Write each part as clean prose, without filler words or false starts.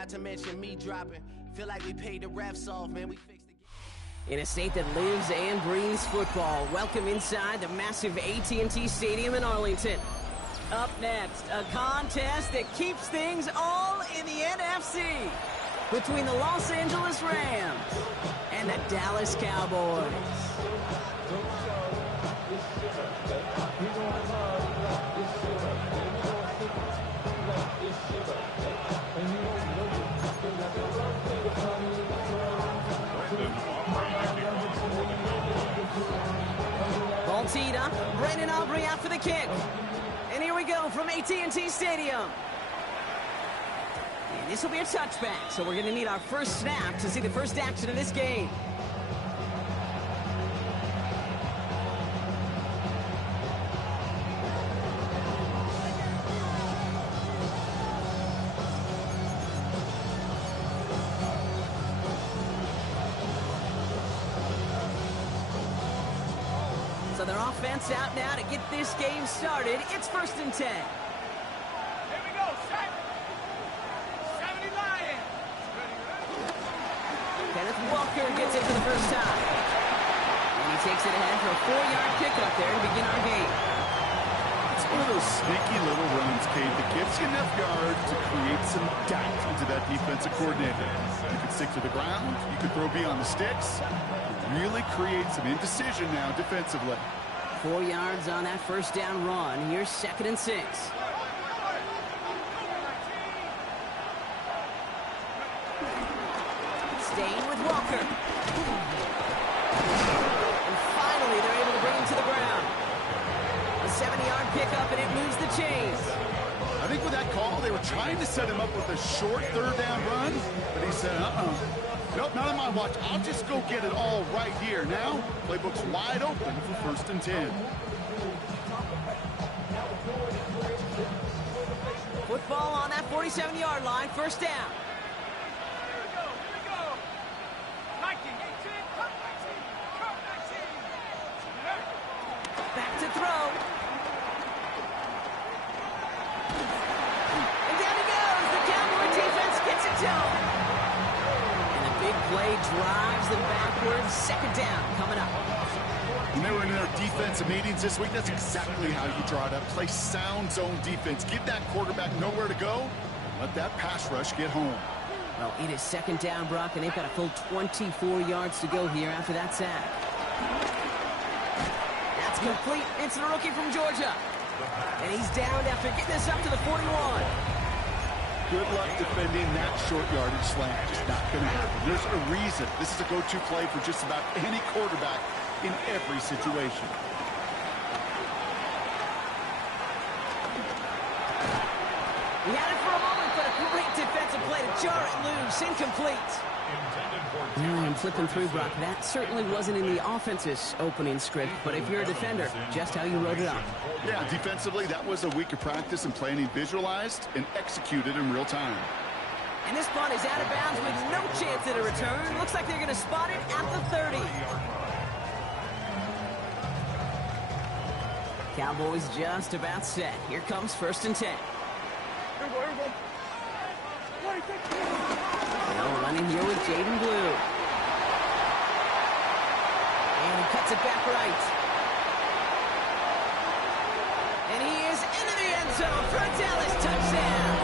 not to mention me dropping. Feel like we paid the refs off, man. We fixed the game. In a state that lives and breathes football, welcome inside the massive AT&T Stadium in Arlington. Up next, a contest that keeps things all in the NFC between the Los Angeles Rams and the Dallas Cowboys. Ball teed up, Brandon Aubrey out for the kick. And here we go from AT&T Stadium. And this will be a touchback, so we're going to need our first snap to see the first action of this game. So their offense out now to get this game started. It's 1st and 10. Here we go, 70 Lions. Kenneth Walker gets it for the first time. And he takes it ahead for a 4-yard pickup there to begin our game. It's one of those sneaky little runs, Cade, that gets you enough yards to create some doubt into that defensive coordinator. You could stick to the ground. You could throw beyond the sticks. Really create some indecision now defensively. 4 yards on that first down run. Here's 2nd and 6. Staying with Walker. And finally, they're able to bring him to the ground. A 70-yard pickup, and it moves the chains. I think with that call, they were trying to set him up with a short 3rd down run, but he said, nope, not on my watch. I'll just go get it all right here. Now, playbook's wide open for 1st and 10. Football on that 47-yard line, 1st down. Here we go. 19, 18, cut 19. Back to throw. And down he goes. The Cowboy defense gets it to him. And the big play drives them backwards. 2nd down coming up. When they were in their defensive meetings this week, that's exactly how you draw it up. Play sound zone defense. Give that quarterback nowhere to go. Let that pass rush get home. Well, it is 2nd down, Brock, and they've got a full 24 yards to go here after that sack. That's complete. It's the rookie from Georgia. And he's down after getting this up to the 41. Good luck defending that short yardage slant. Just not going to happen. There's a reason. This is a go-to play for just about any quarterback in every situation. He had it for a moment, but a great defensive play to jar it loose. Incomplete. I'm flipping through, Brock. That certainly wasn't in the offense's opening script, but if you're a defender, just how you wrote it up. Yeah, defensively, that was a week of practice and planning visualized and executed in real time. And this punt is out of bounds with no chance at a return. Looks like they're going to spot it at the 30. Cowboys just about set. Here comes 1st and 10. Now running here with Jaden Blue. And he cuts it back right. And he is into the end zone for a Dallas touchdown.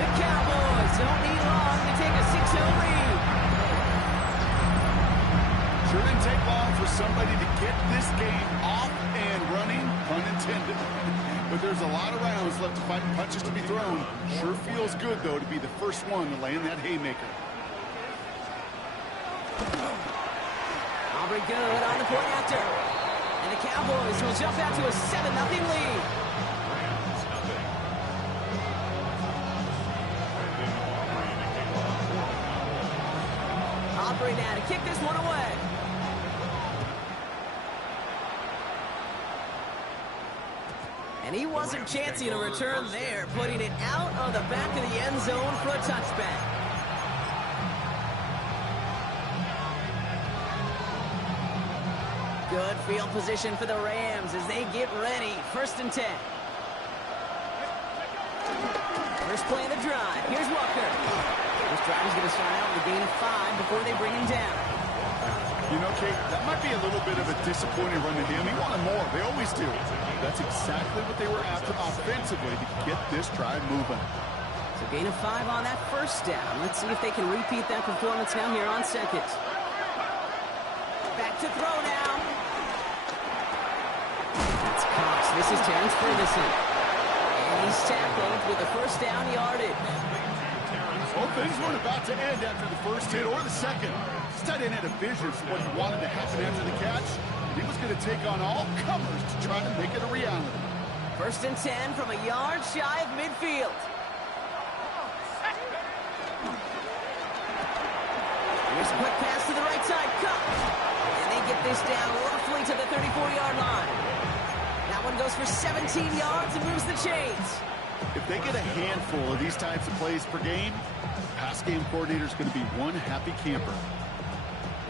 The Cowboys don't need long to take a 6-0 lead. Sure didn't take long for somebody to get this game off and running, pun intended. But there's a lot of rounds left to fight and punches to be thrown. Sure feels good, though, to be the first one to land that haymaker. Aubrey good on the point after. And the Cowboys will jump out to a 7-0 lead. Aubrey now to kick this one away. And he wasn't chancing a return there, putting it out on the back of the end zone for a touchback. Good field position for the Rams as they get ready. 1st and 10. First play of the drive. Here's Walker. Driver's going to start out with a gain of 5 before they bring him down. You know, Kate, that might be a little bit of a disappointing run to him. He wanted more. They always do. That's exactly what they were after offensively to get this drive moving. So gain of 5 on that first down. Let's see if they can repeat that performance now here on second. Back to throw now. That's Cox. This is Terrence Ferguson. And he's tackled with a first down yardage. Well, things weren't about to end after the first hit or the second. This tight end had a vision for what he wanted to happen after the catch. He was going to take on all comers to try to make it a reality. First and 10 from a yard shy of midfield. Here's a quick pass to the right side. Cut. And they get this down roughly to the 34-yard line. That one goes for 17 yards and moves the chains. If they get a handful of these types of plays per game, the pass game coordinator is going to be one happy camper.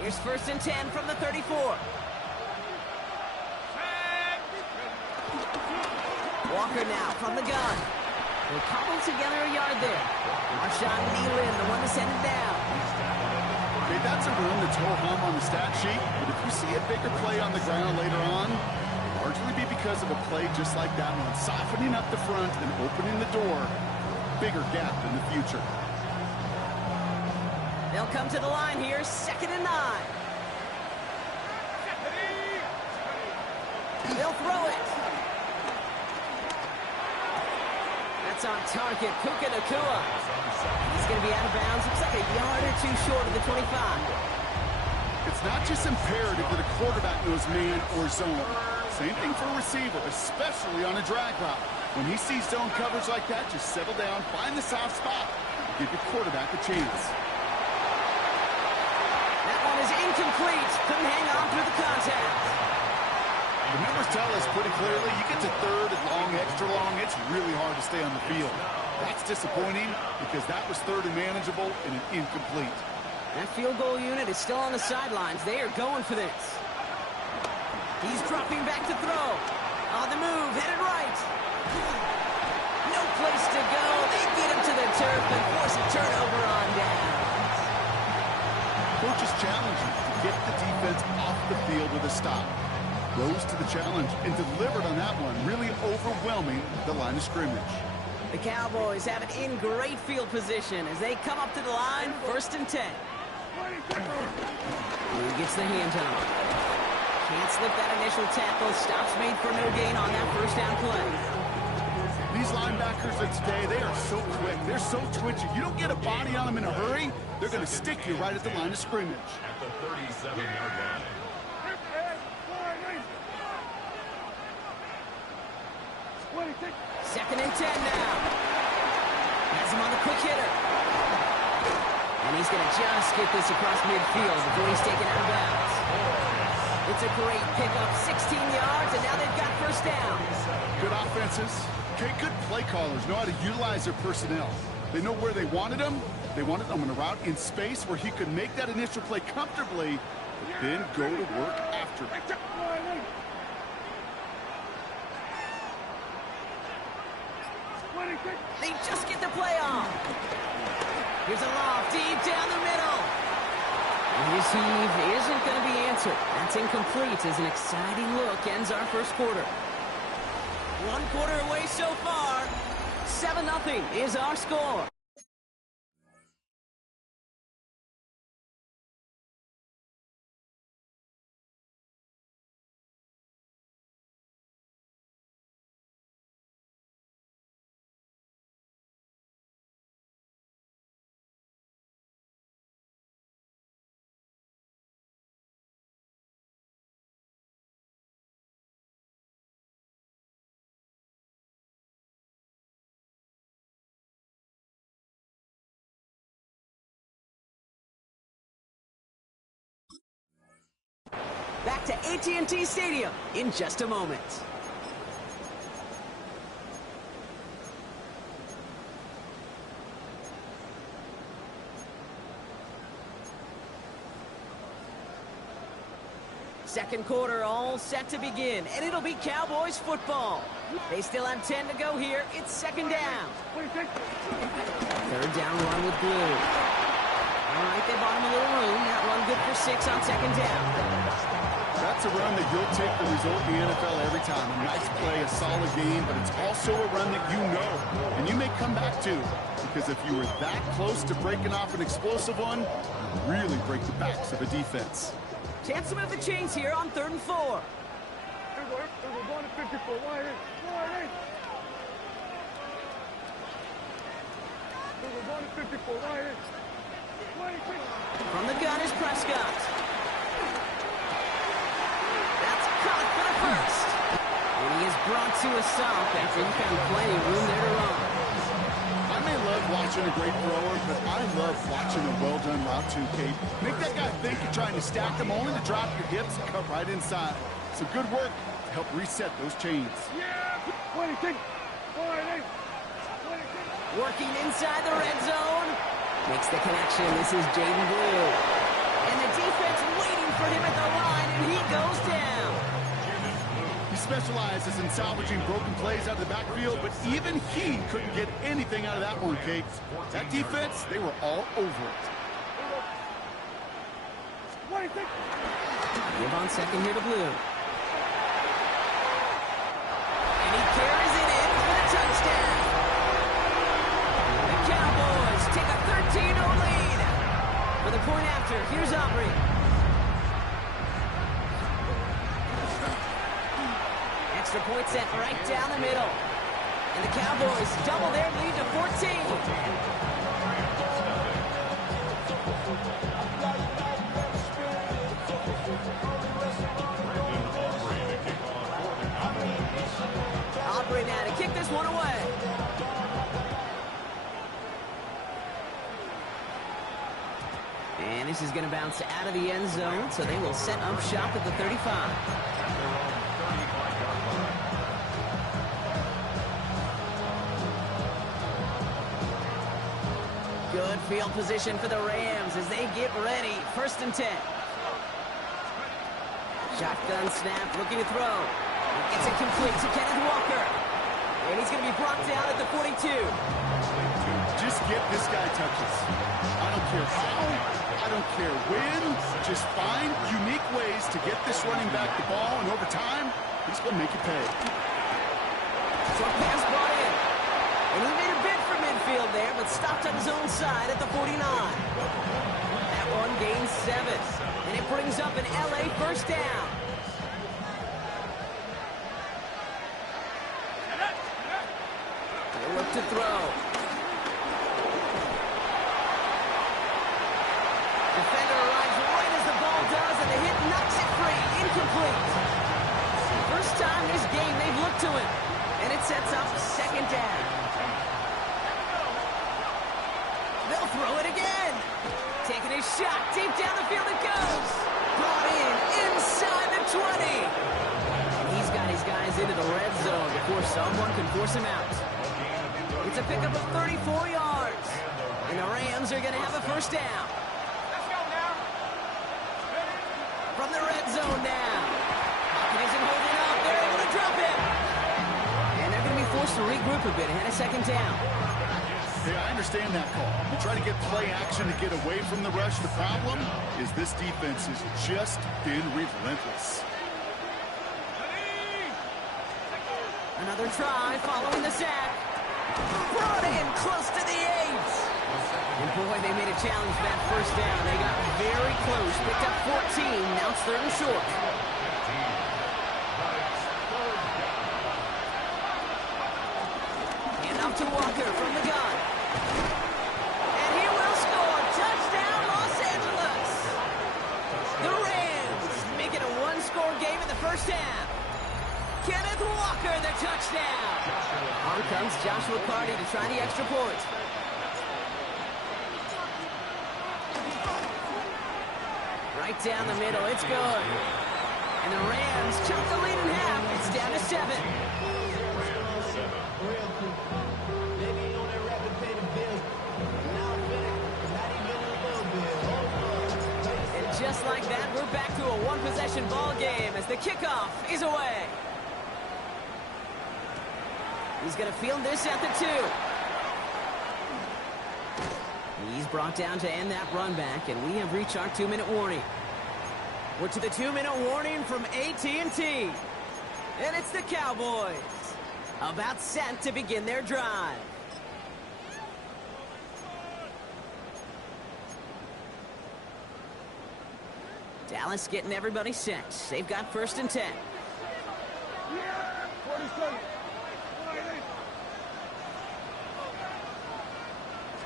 Here's first and 10 from the 34. Walker now from the gun. They cobble together a yard there. Marshawn Nealon, the one to send it down. Okay, that's a room that's ho-hum on the stat sheet, but if you see a bigger play on the ground later on, it'll largely be because of a play just like that one, softening up the front and opening the door. Bigger gap in the future. They'll come to the line here, 2nd and 9. They'll throw it. That's on target, Puka Nacua. He's going to be out of bounds. Looks like a yard or 2 short of the 25. It's not just imperative that a quarterback knows man or zone. Same thing for a receiver, especially on a drag route. When he sees zone coverage like that, just settle down, find the soft spot, and give your quarterback a chance. That one is incomplete. Couldn't hang on through the contact. The numbers tell us pretty clearly, you get to third and long, extra long, it's really hard to stay on the field. That's disappointing because that was third and manageable and an incomplete. That field goal unit is still on the sidelines. They are going for this. He's dropping back to throw. On the move, headed right. No place to go. They get him to the turf and force a turnover on down. Coach is challenging to get the defense off the field with a stop. Rose to the challenge and delivered on that one, really overwhelming the line of scrimmage. The Cowboys have it in great field position as they come up to the line, 1st and 10. Who gets the handoff? Can't slip that initial tackle. Stops made for no gain on that first down play. These linebackers of today, they are so quick. They're so twitchy. You don't get a body on them in a hurry, they're going to stick you right at the line of scrimmage. At the 37-yard line. Second and 10 now. Has him on the quick hitter. And he's going to just get this across midfield before he's taken out of bounds. It's a great pickup, 16 yards, and now they've got first down. Good offenses. Okay, good play callers know how to utilize their personnel. They know where they wanted them. They wanted them on a route in space where he could make that initial play comfortably, but then go to work after it. They just get the play off. Here's a lob deep down the middle. And his heave isn't going to be answered. That's incomplete as an exciting look ends our first quarter. 1 quarter away so far. 7-0 is our score. Back to AT&T Stadium in just a moment. Second quarter all set to begin, and it'll be Cowboys football. They still have 10 to go here. It's second down. Third down run with Blue. All right, they bought him a little room. That run good for 6 on second down. That's a run that you'll take the result in the NFL every time. A nice play, a solid game, but it's also a run that you know, and you may come back to, because if you were that close to breaking off an explosive one, you really break the backs of a defense. Chance to move the chains here on 3rd and 4. Here we go. Going to 54. Wide in. Wide in. We're going to 54. Wide in. Wide in. From the gun is Prescott. That's caught for the first. And he is brought to a stop after he found plenty of room there to run. I may love watching a great thrower, but I love watching a well-done route too, Kate. Make that guy think you're trying to stack him only to drop your hips and cut right inside. Some good work to help reset those chains. Yeah. 26. Wide in. 26. Working inside the red zone. Makes the connection. This is Jaden Blue. And the defense waiting for him at the line, and he goes down. He specializes in salvaging broken plays out of the backfield, but even he couldn't get anything out of that one, Kate. That defense, they were all over it. 26. Give on second here to Blue. And he carries it in for the touchdown. The Cowboys take a 13-0 lead. For the point after, here's Aubrey. Extra point set right down the middle. And the Cowboys double their lead to 14. Aubrey now to kick this one away. And this is going to bounce out of the end zone, so they will set up shop at the 35. Good field position for the Rams as they get ready. 1st and 10. Shotgun snap, looking to throw. He gets it complete to Kenneth Walker. And he's going to be brought down at the 42. Just get this guy touches. I don't care how, I don't care when. Just find unique ways to get this running back the ball, and over time, he's going to make you pay. Short pass brought in. And he made a bid for midfield there, but stopped on his own side at the 49. That one gains 7. And it brings up an LA 1st down. They look to throw. Defender arrives right as the ball does, and the hit knocks it free. Incomplete. First time this game they've looked to it. And it sets up 2nd down. They'll throw it again. Taking a shot. Deep down the field it goes. Brought in inside the 20. And he's got his guys into the red zone before someone can force him out. It's a pickup of 34 yards. And the Rams are going to have a 1st down. Let's go now. From the red zone now. Pocket isn't holding up. They're able to drop him. And they're going to be forced to regroup a bit ahead of 2nd down. Yeah, I understand that call. You try to get play action to get away from the rush. The problem is this defense has just been relentless. Another try following the sack. Brought in close to the 8. And boy, they made a challenge that 1st down. They got very close. Picked up 14. Now it's 3rd and short. Hand off to Walker from the gun. And he will score. Touchdown, Los Angeles. The Rams make it a 1-score game in the 1st half. Kenneth Walker, the touchdown. On comes Joshua Carty to try the extra point. Right down the middle, it's good. And the Rams chop the lead in half. It's down to 7. And just like that, we're back to a 1-possession ball game as the kickoff is away. He's going to field this at the 2. He's brought down to end that run back, and we have reached our 2-minute warning. We're to the 2-minute warning from AT&T. And it's the Cowboys, about set to begin their drive. Dallas getting everybody set. They've got 1st and 10.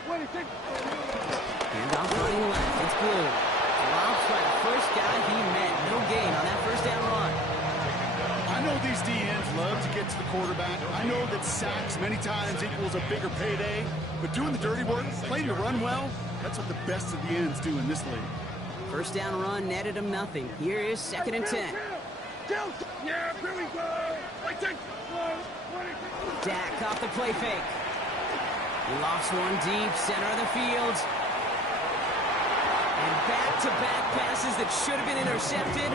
Handoff running left. It's Blue. Drops by the first guy he met. No gain on that 1st down run. I know these DNs love to get to the quarterback. I know that sacks many times equals a bigger payday. But doing the dirty work, playing to run well, that's what the best of the ends do in this league. 1st down run netted him nothing. Here is 2nd and 10. Yeah, here we go. Dak off the play fake. Lofts one deep, center of the field. And back-to-back passes that should have been intercepted.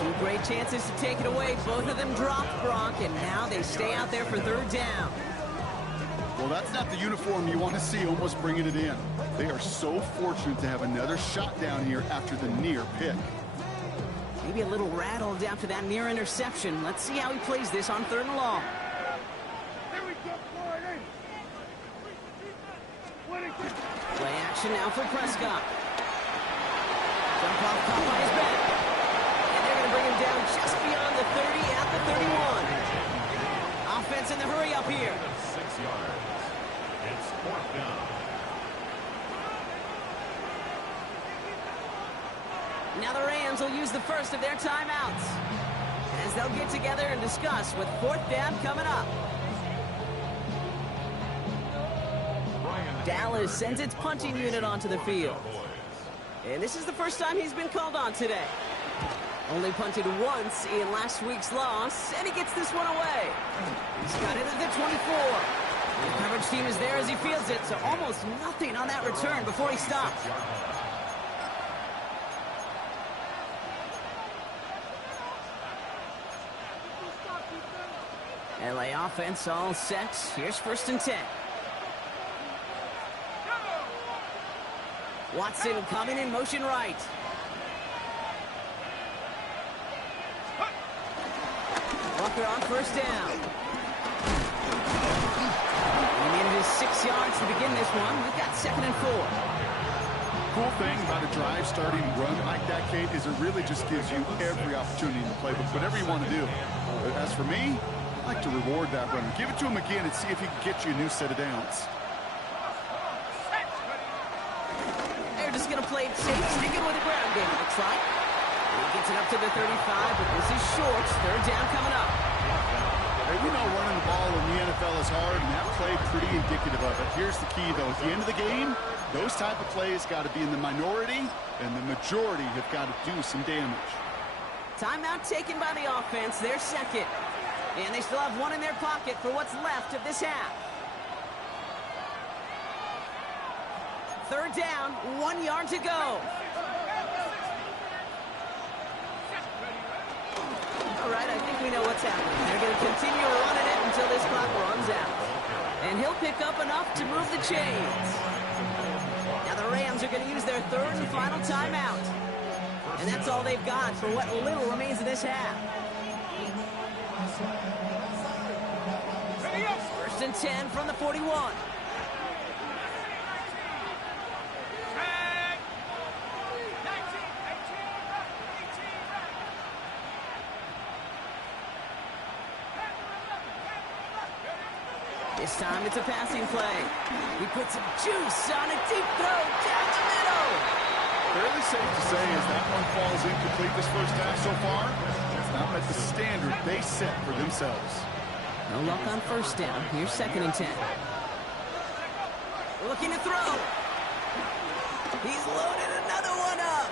2 great chances to take it away. Both of them dropped, Brock, and now they stay out there for 3rd down. Well, that's not the uniform you want to see almost bringing it in. They are so fortunate to have another shot down here after the near pick. Maybe a little rattled after that near interception. Let's see how he plays this on 3rd and long. Play action now for Prescott. Jump off, caught by his back. And they're going to bring him down just beyond the 30 at the 31. Offense in the hurry up here. 6 yards. It's 4th down. Now the Rams will use the first of their timeouts as they'll get together and discuss with 4th down coming up. Dallas sends its punting unit onto the field. And this is the first time he's been called on today. Only punted once in last week's loss, and he gets this one away. He's got it at the 24. The coverage team is there as he fields it, so almost nothing on that return before he stops. LA offense all set. Here's 1st and 10. Watson coming in motion right. Walker on 1st down. He needed his 6 yards to begin this one. We've got 2nd and 4. Cool thing about a drive starting run like that, Kate, is it really just gives you every opportunity in the playbook, whatever you want to do. But as for me, I like to reward that runner. Give it to him again and see if he can get you a new set of downs. They're just going to play it safe, sticking with the ground game, it looks like. He gets it up to the 35, but this is short. 3rd down coming up. Hey, we know running the ball in the NFL is hard, and that play pretty indicative of it. Here's the key, though. At the end of the game, those type of plays got to be in the minority, and the majority have got to do some damage. Timeout taken by the offense. Their 2nd. And they still have 1 in their pocket for what's left of this half. 3rd down, 1 yard to go. All right, I think we know what's happening. They're going to continue running it until this clock runs out. And he'll pick up enough to move the chains. Now the Rams are going to use their 3rd and final timeout. And that's all they've got for what little remains of this half. 1st and 10 from the 41. This time it's a passing play. He puts some juice on a deep throw down the middle. Fairly safe to say as that one falls incomplete this first half so far, it's not met the standard they set for themselves. No luck on 1st down. Here's 2nd and 10. Looking to throw. He's loaded another one up.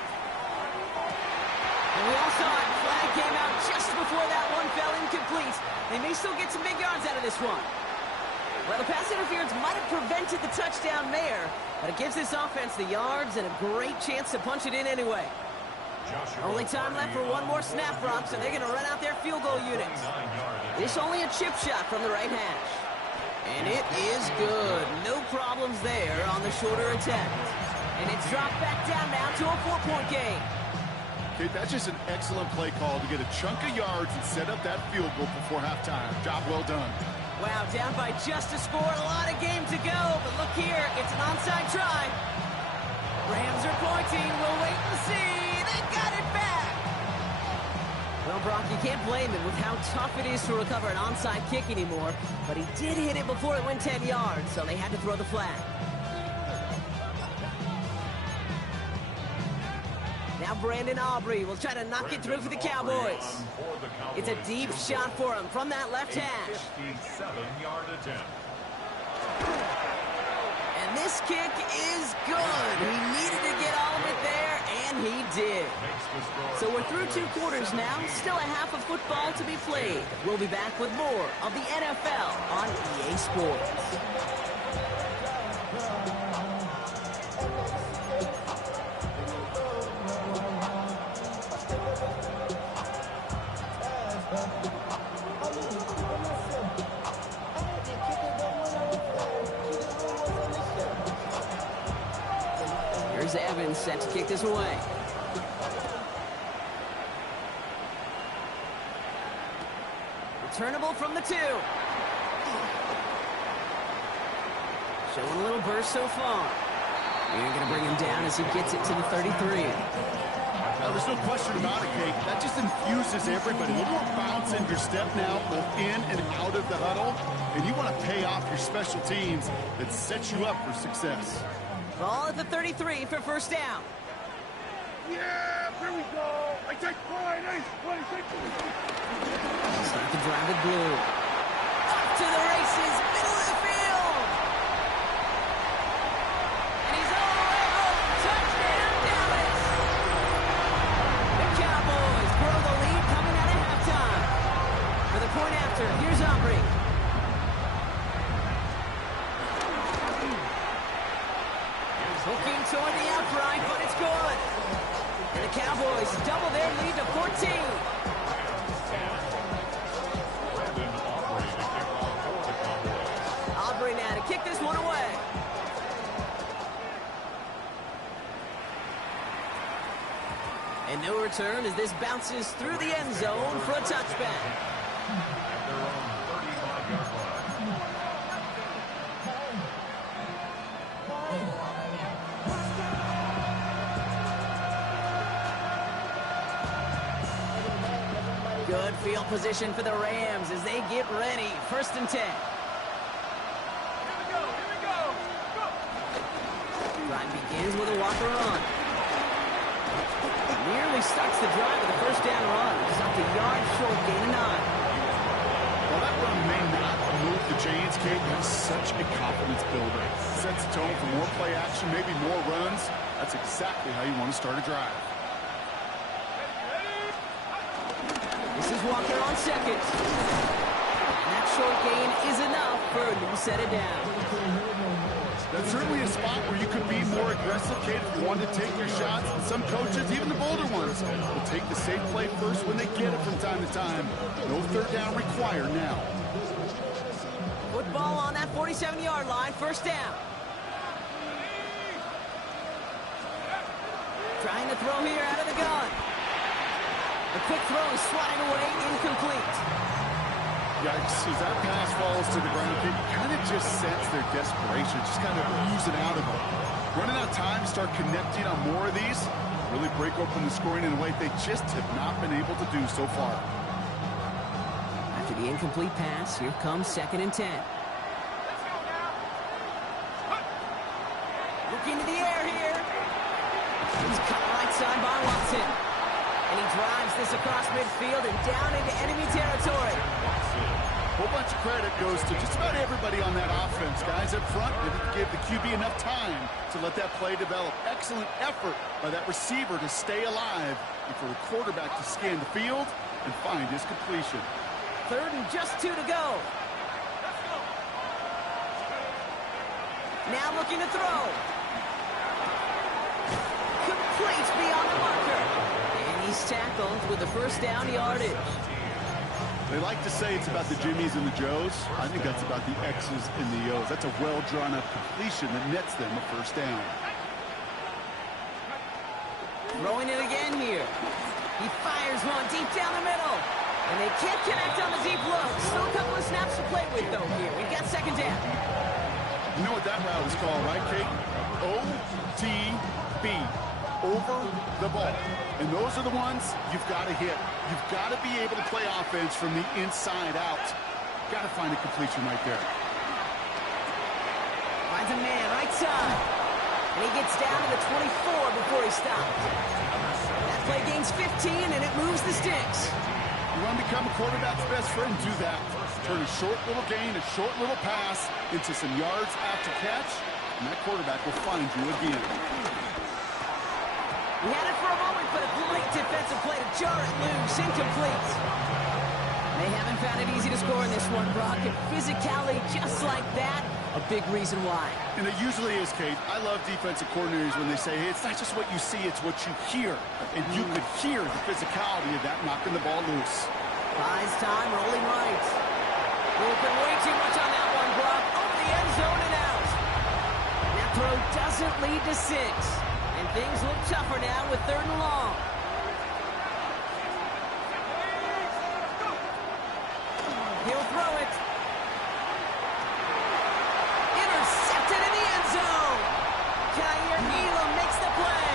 And we all saw it. Flag came out just before that one fell incomplete. They may still get some big yards out of this one. Well, the pass interference might have prevented the touchdown there, but it gives this offense the yards and a great chance to punch it in anyway. Only time left for one more snap, Brock, so they're going to run out their field goal units. This only a chip shot from the right hash. And it is good. No problems there on the shorter attempt. And it's dropped back down now to a 4-point game. Okay, that's just an excellent play call to get a chunk of yards and set up that field goal before halftime. Job well done. Wow, down by just a score. A lot of game to go. But look here, it's an onside try. Rams are pointing. We'll wait and see. They got it back. Well, Brock, you can't blame him with how tough it is to recover an onside kick anymore. But he did hit it before it went 10 yards, so they had to throw the flag. Now Brandon Aubrey will try to knock it through for the Cowboys. It's a deep shot for him from that left hash. 57-yard attempt. And this kick is good. He needed to get all of it there, and he did. So we're through 2 quarters now. Still a half of football to be played. We'll be back with more of the NFL on EA Sports. Here's Evans set to kick this away. Returnable from the 2. Showing a little burst so far. You're going to bring him down as he gets it to the 33. Now, there's no question about it, Kate. That just infuses everybody. A little more bounce in your step now, both in and out of the huddle. And you want to pay off your special teams that set you up for success. Ball at the 33 for first down. Yeah, here we go. I take pride. Start the drive with blue. Up to the races, middle of the field. And he's all the way home. Touchdown, Dallas. The Cowboys grow the lead coming out of halftime. For the point after, here's Aubrey. Looking toward the upright, but it's good. And the Cowboys double their lead to 14. Aubrey now to kick this one away. And no return as this bounces through the end zone for a touchback. At their own 35-yard line. Good field position for the Rams as they get ready. 1st and 10. Drive begins with a walker run. Nearly starts the drive with a first down run. Stopped a yard short, gain of 9. Well, that run may not move the chains, Kate. That's such a confidence builder. Sets the tone for more play action, maybe more runs. That's exactly how you want to start a drive. This is Walker on second. And that short gain is enough for a new set of downs. That's certainly a spot where you could be more aggressive, Kate, if you wanted to take your shots. And some coaches, even the bolder ones, will take the safe play first when they get it from time to time. No 3rd down required now. Football on that 47-yard line, 1st down. Trying to throw here out of the gun. The quick throw is swatted away, incomplete. Yikes, as that pass falls to the ground, you kind of just sense their desperation, just kind of oozing out of them. Running out of time to start connecting on more of these, really break open the scoring in a way they just have not been able to do so far. After the incomplete pass, here comes 2nd and 10. Looking to the air here. He's cut right side by Watson. And he drives this across midfield and down into enemy territory. A whole bunch of credit goes to just about everybody on that offense. Guys up front didn't give the QB enough time to let that play develop. Excellent effort by that receiver to stay alive and for the quarterback to scan the field and find his completion. 3rd and just 2 to go. Now looking to throw. Complete beyond the marker. And he's tackled with the first down yardage. They like to say it's about the Jimmies and the Joes. I think that's about the X's and the O's. That's a well-drawn-up completion that nets them a first down. Throwing it again here. He fires one deep down the middle. And they can't connect on the deep look. Still a couple of snaps to play with, though, here. We've got second down. You know what that route is called, right, Kate? OTB. Over the ball. And those are the ones you've got to hit. You've got to be able to play offense from the inside out. Got to find a completion right there. Finds a man right side. And he gets down to the 24 before he stops. That play gains 15, and it moves the sticks. You want to become a quarterback's best friend? Do that. Turn a short little gain, a short little pass into some yards after catch, and that quarterback will find you again. He had it for a moment, but a great defensive play to jar it loose. Incomplete. They haven't found it easy to score in this one, Brock. And physicality just like that, a big reason why. And it usually is, Kate. I love defensive coordinators when they say, hey, it's not just what you see, it's what you hear. And you could hear the physicality of that knocking the ball loose. Buys time, rolling right. Open way too much on that one, Brock. Over the end zone and out. That throw doesn't lead to 6. And things look tougher now with 3rd and long. He'll throw it. Intercepted in the end zone. Jair Elam makes the play.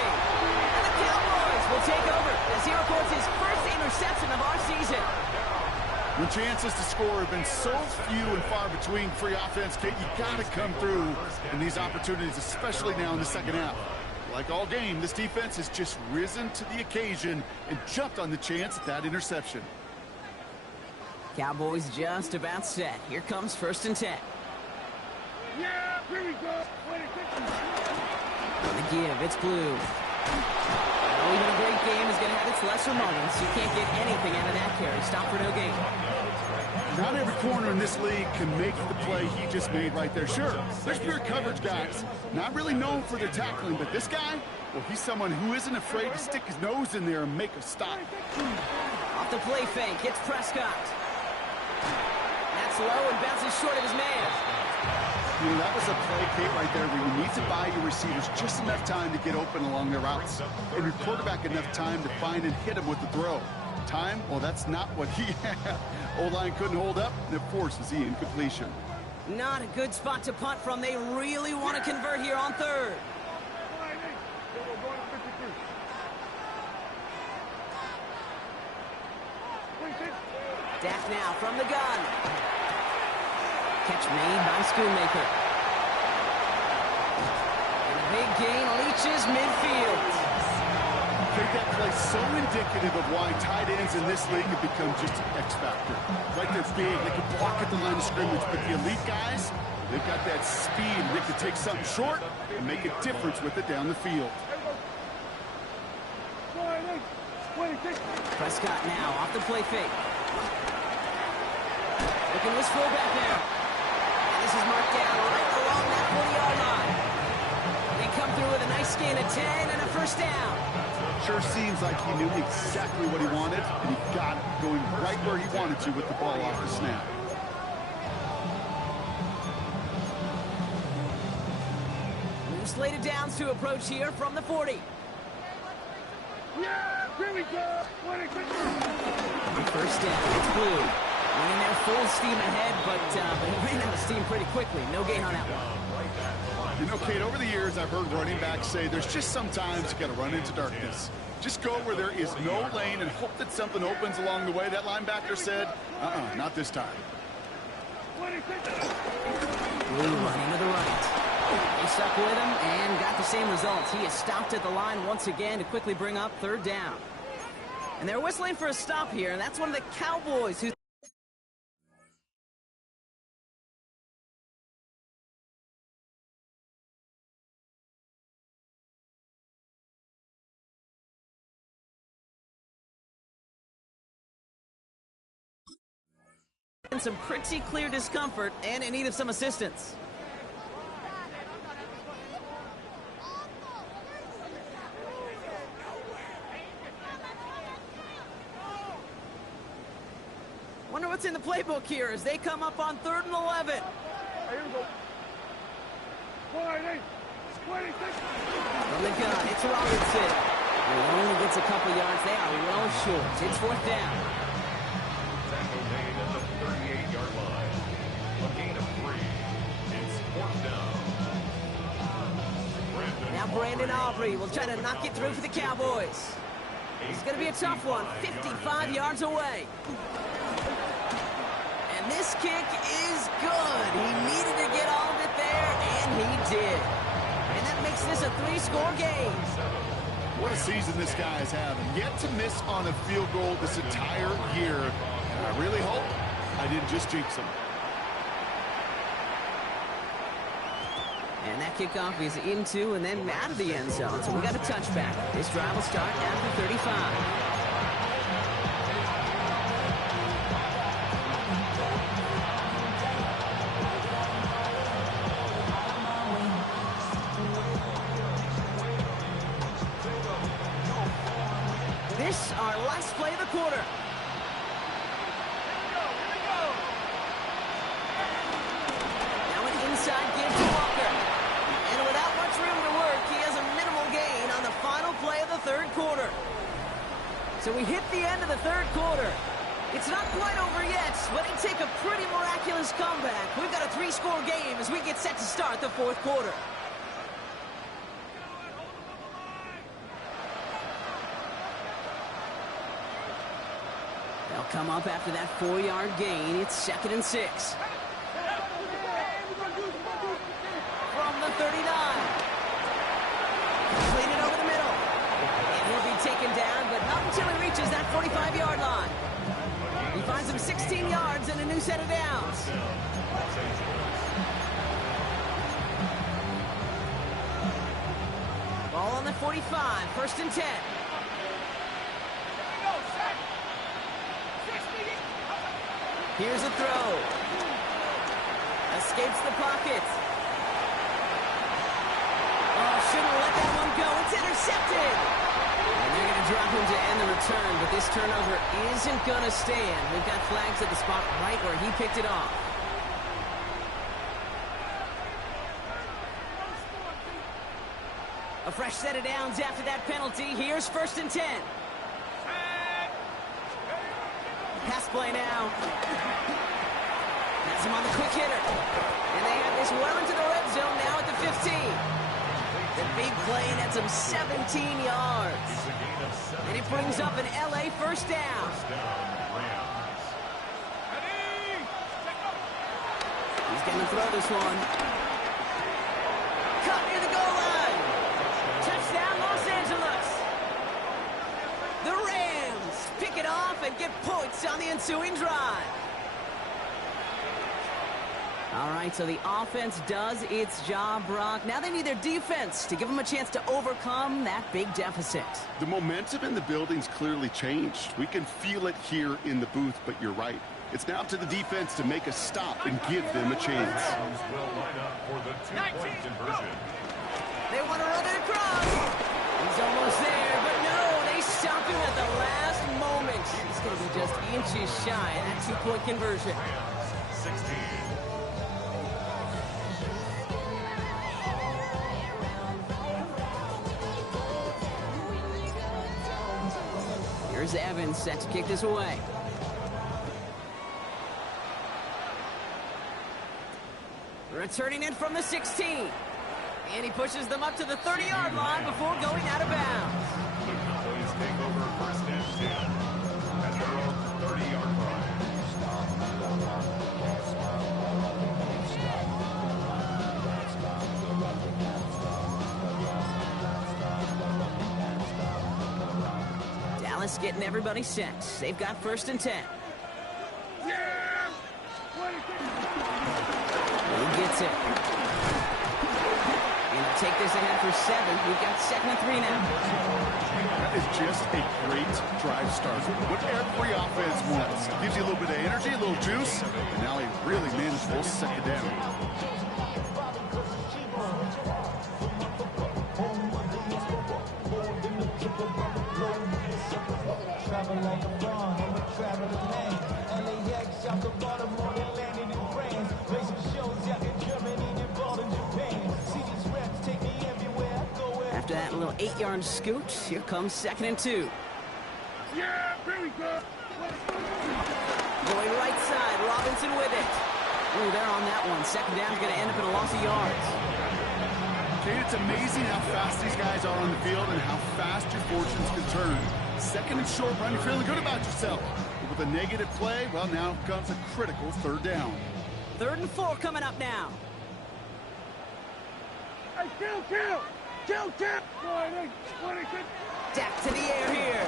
And the Cowboys will take over as he records his first interception of our season. When chances to score have been so few and far between for your offense, Kate, you got to come through in these opportunities, especially now in the second half. Like all game, this defense has just risen to the occasion and jumped on the chance at that interception. Cowboys just about set. Here comes 1st and 10. Yeah, here we go. On the give, it's Blue. Well, even a great game is going to have its lesser moments. You can't get anything out of that carry. Stop for no gain. Not every corner in this league can make the play he just made right there. Sure, there's pure coverage guys, not really known for their tackling, but this guy, well, he's someone who isn't afraid to stick his nose in there and make a stop. Off the play fake, it's Prescott. That's low and bounces short of his man. You know, that was a play, Kate, right there where you need to buy your receivers just enough time to get open along their routes, and your quarterback enough time to find and hit him with the throw. Time? Well, that's not what he had. O-line couldn't hold up, and it forces the incompletion. Not a good spot to punt from. They really want to convert here on 3rd. Dak now from the gun. Catch made by Schoonmaker. And a big gain reaches midfield. That play so indicative of why tight ends in this league have become just an X factor. Right, they're big, they can block at the line of scrimmage, but the elite guys, they've got that speed. They can take something short and make a difference with it down the field. Prescott now off the play fake. Looking at his fullback now. And this is marked down right along that 40-yard line. They come through with a nice gain of 10 and a first down. Sure seems like he knew exactly what he wanted, and he got it going right where he wanted to with the ball off the snap. New slated downs to approach here from the 40. Yeah, here we go. On first down, it's Blue. Running there full steam ahead, but he ran out of steam pretty quickly. No gain on that one. You know, Kate, over the years, I've heard running backs say there's just sometimes you got to run into darkness. Just go where there is no lane and hope that something opens along the way. That linebacker said, not this time. Blue running to the right. They stuck with him and got the same results. He is stopped at the line once again to quickly bring up 3rd down. And they're whistling for a stop here, and that's one of the Cowboys who... some pretty clear discomfort and in need of some assistance. wonder what's in the playbook here as they come up on 3rd and 11. Hey, here we go. 188. 26. From the gun, it's Robinson. He only gets a couple yards. They are well short. It's 4th down. Tackle made at the 38-yard line. A gain of 3. It's 4th down. Now Brandon Aubrey will try to knock it through for the Cowboys. It's going to be a tough one, 55 yards away. And this kick is good. He needed to get all of it there, and he did. And that makes this a 3-score game. What a season this guy is having. Yet to miss on a field goal this entire year. And I really hope I didn't just jinx him. And that kickoff is into and then out of the end zone. So we got a touchback. This drive will start after 35. This our last play of the quarter. Now an inside give to Walker. And without much room to work, he has a minimal gain on the final play of the 3rd quarter. So we hit the end of the 3rd quarter. It's not quite over yet, but it'd take a pretty miraculous comeback. We've got a 3-score game as we get set to start the 4th quarter. They'll come up after that 4-yard gain. It's 2nd and 6. From the 39. Completed over the middle. And he'll be taken down, but not until he reaches that 45-yard line. He finds him 16 yards and a new set of downs. Ball on the 45, 1st and 10. Here's a throw. Escapes the pocket. Oh, shouldn't let that one go. It's intercepted. And they're going to drop him to end the return, but this turnover isn't going to stand. We've got flags at the spot right where he picked it off. A fresh set of downs after that penalty. Here's 1st and 10. Pass play now. Has him on the quick hitter. And they have this well into the red zone now at the 15. The big play nets him 17 yards. And it brings up an LA 1st down. He's going to throw this one. Cut near the goal line. Touchdown, Los Angeles. The Rams pick it off and get points on the ensuing drive. All right, so the offense does its job, Brock. Now they need their defense to give them a chance to overcome that big deficit. The momentum in the building's clearly changed. We can feel it here in the booth, but you're right. It's now up to the defense to make a stop and give them a chance. Will line up for the 2-point conversion. They want to run it across. He's almost there, but no, they stop him at the last moment. He's going to be just inches shy of that 2-point conversion. 16. Here's Evans set to kick this away. Returning in from the 16. And he pushes them up to the 30-yard line before going out of bounds. The Cowboys take over 1st and 10 at their own 30-yard line. Dallas getting everybody set. They've got 1st and 10. He gets it. And take this ahead for 7. We've got 2nd and 3 now. That is just a great drive starter. What every offense wants. Gives you a little bit of energy, a little juice, and now he really managed to set it down. Travel like a brawn, I'm a traveling man. LAX After that little 8-yard scoot, here comes 2nd and 2. Yeah, very good. Going right side, Robinson with it. Ooh, they're on that one. 2nd down is going to end up in a loss of yards. Kate, it's amazing how fast these guys are on the field and how fast your fortunes can turn. 2nd and short run, you're feeling good about yourself. But with a negative play, well, now comes a critical 3rd down. 3rd and 4 coming up now. Hey, kill! Dak to the air here.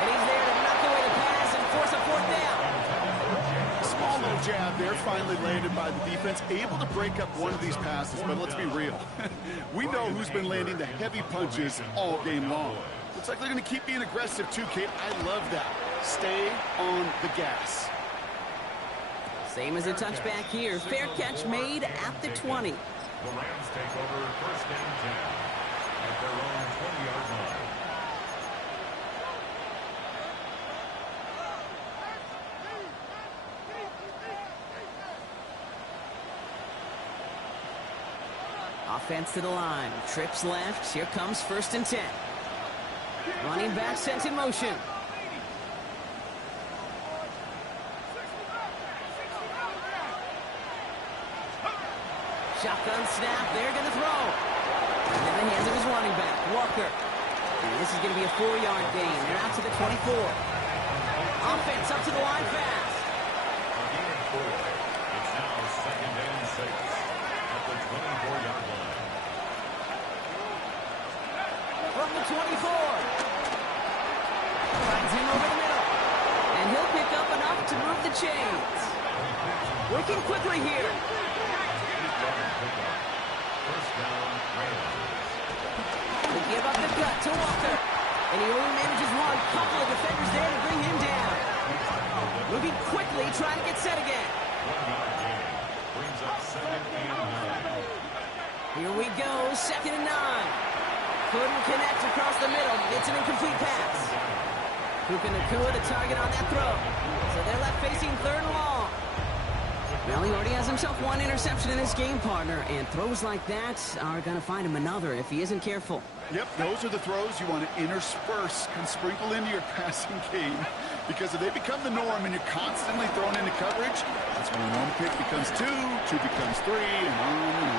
And he's there to knock away the pass and force a 4th down. Small little jab there, finally landed by the defense, able to break up one of these passes, but let's be real. We know who's been landing the heavy punches all game long. Looks like they're going to keep being aggressive too, Kate. I love that. Stay on the gas. Same as a touchback here. Fair catch made at the 20. The Rams take over 1st and 10 at their own 20-yard line. Offense to the line. Trips left. Here comes 1st and 10. Running back sent in motion. Shotgun snap. They're going to throw. And in the hands of his running back, Walker. And this is going to be a 4-yard gain. They're out to the 24. Offense up to the line fast. Again at 4. It's now 2nd and 6 at the 24-yard line. From the 24. Finds him over the middle. And he'll pick up enough to move the chains. Working quickly here. 1st down, Rams. They give up the gut to Walker. And he only manages one. Couple of defenders there to bring him down. Moving quickly, trying to get set again. 1-yard gain brings up 2nd and 9. Here we go, 2nd and 9. Couldn't connect across the middle. It's an incomplete pass. Puka Nacua the target on that throw. So they're left facing 3rd and long. Well, he already has himself one interception in this game, partner, and throws like that are going to find him another if he isn't careful. Yep, those are the throws you want to intersperse and sprinkle into your passing game, because if they become the norm and you're constantly thrown into coverage, that's when 1 pick becomes 2, 2 becomes 3, and on.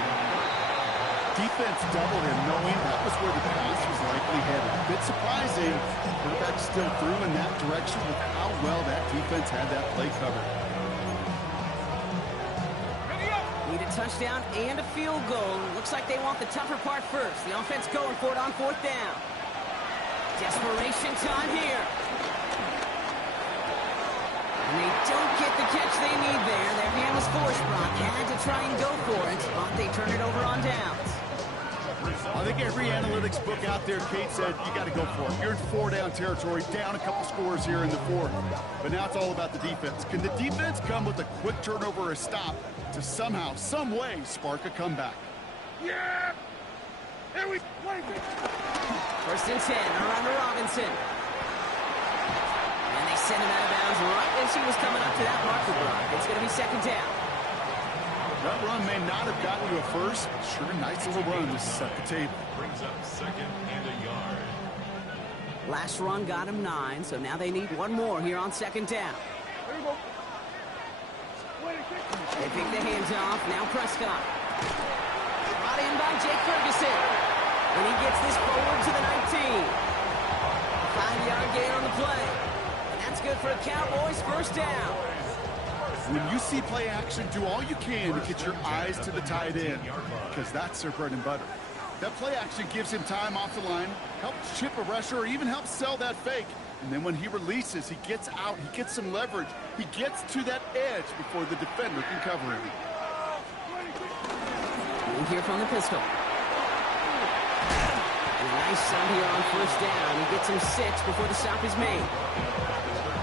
Defense doubled him, knowing that was where the pass was likely headed. A bit surprising, quarterback still threw in that direction with how well that defense had that play covered. Need a touchdown and a field goal. Looks like they want the tougher part first. The offense going for it on 4th down. Desperation time here. And they don't get the catch they need there. Their hand was forced. Brock had to try and go for it, but they turn it over on downs. I think every analytics book out there, Kate, said you got to go for it. You're in 4-down territory, down a couple scores here in the 4th. But now it's all about the defense. Can the defense come with a quick turnover or a stop to somehow, some way, spark a comeback? Yeah! Here we play. 1st and 10, around to Robinson. And they send him out of bounds right as he was coming up to that marker block. It's going to be 2nd down. That run may not have gotten you a first. Sure, nice little run to set the table. Brings up 2nd and a yard. Last run got him 9, so now they need one more here on 2nd down. Here we go. They pick the hands off. Now Prescott. Brought in by Jake Ferguson. And he gets this forward to the 19. 5-yard gain on the play. And that's good for the Cowboys. 1st down. When you see play action, do all you can to get your eyes to the tight end, because that's their bread and butter. That play action gives him time off the line, helps chip a rusher, or even helps sell that fake. And then when he releases, he gets out, he gets some leverage. He gets to that edge before the defender can cover him. And here from the pistol. And a nice sub here on 1st down. He gets him 6 before the stop is made.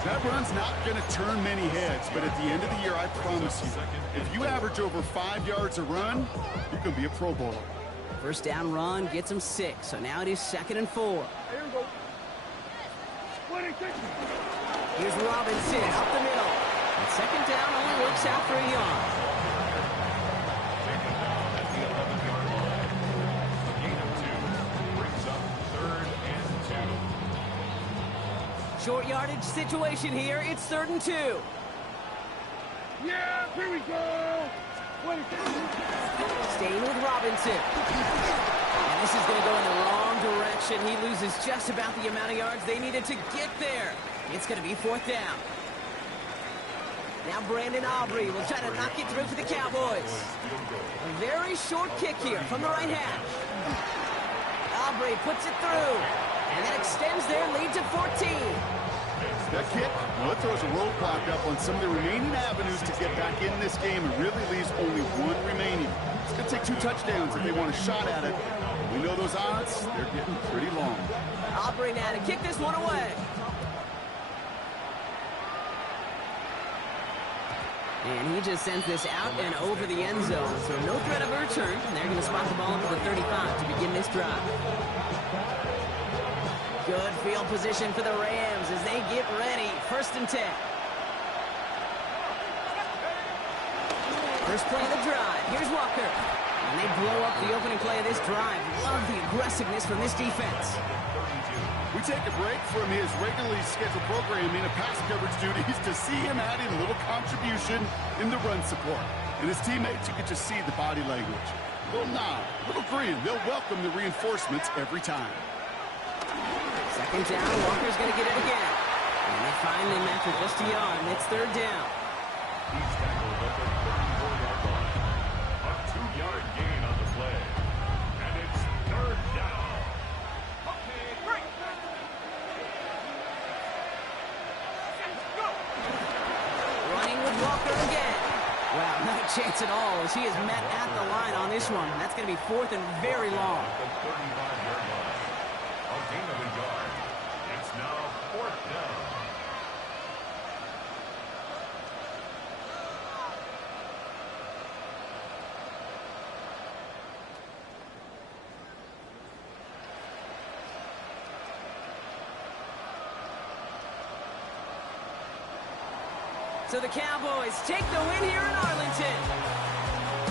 That run's not going to turn many heads, but at the end of the year, I promise you, if you average over 5 yards a run, you're going to be a Pro Bowler. 1st down run gets him 6, so now it is 2nd and 4. Here we go. Here's Robinson up the middle. And second down only works out for a yard. Taken down at the 11-yard line. A gain of 2 brings up 3rd and 2. Short yardage situation here. It's 3rd and 2. Yeah, here we go. Staying with Robinson. And this is going to go in the wrong direction. He loses just about the amount of yards they needed to get there. It's going to be 4th down. Now Brandon Aubrey will try to knock it through for the Cowboys. A very short kick here from the right hash. Aubrey puts it through. And that extends their lead to 14. That kick, well, it throws a roadblock up on some of the remaining avenues to get back in this game and really leaves only one remaining. It's going to take 2 touchdowns if they want a shot at it. We know those odds, they're getting pretty long. Aubrey now to kick this one away. And he just sends this out and over the end zone. So no threat of a return. And they're going to spot the ball up to the 35 to begin this drive. Good field position for the Rams as they get ready. 1st and 10. First play of the drive. Here's Walker. And they blow up the opening play of this drive. Love the aggressiveness from this defense. We take a break from his regularly scheduled programming of pass coverage duties to see him adding a little contribution in the run support. And his teammates, you can just see the body language. Little nod, little grin. They'll welcome the reinforcements every time. Second down, Walker's going to get it again. And they find him after just a yard, and it's 3rd down. He's tackled at the 34-yard line. A 2-yard gain on the play. And it's 3rd down. Running with Walker again. Wow, not a chance at all as he is met at the line on this one. That's going to be 4th and very long. The 35-yard line. A gain of a yard. It's now 4th down. So the Cowboys take the win here in Arlington.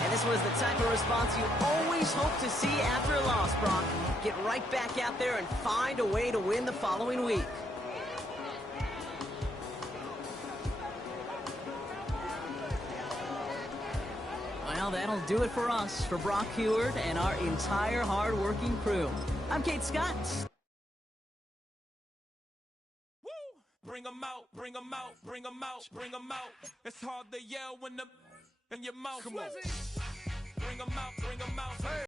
And this was the type of response you always hope to see after a loss, Brock. Get right back out there and find a way to win the following week. Well, that'll do it for us, for Brock Heward and our entire hard-working crew. I'm Kate Scott. Bring 'em out, bring 'em out, bring 'em out, bring 'em out. It's hard to yell when the in your mouth. Come on. Bring 'em out, bring 'em out.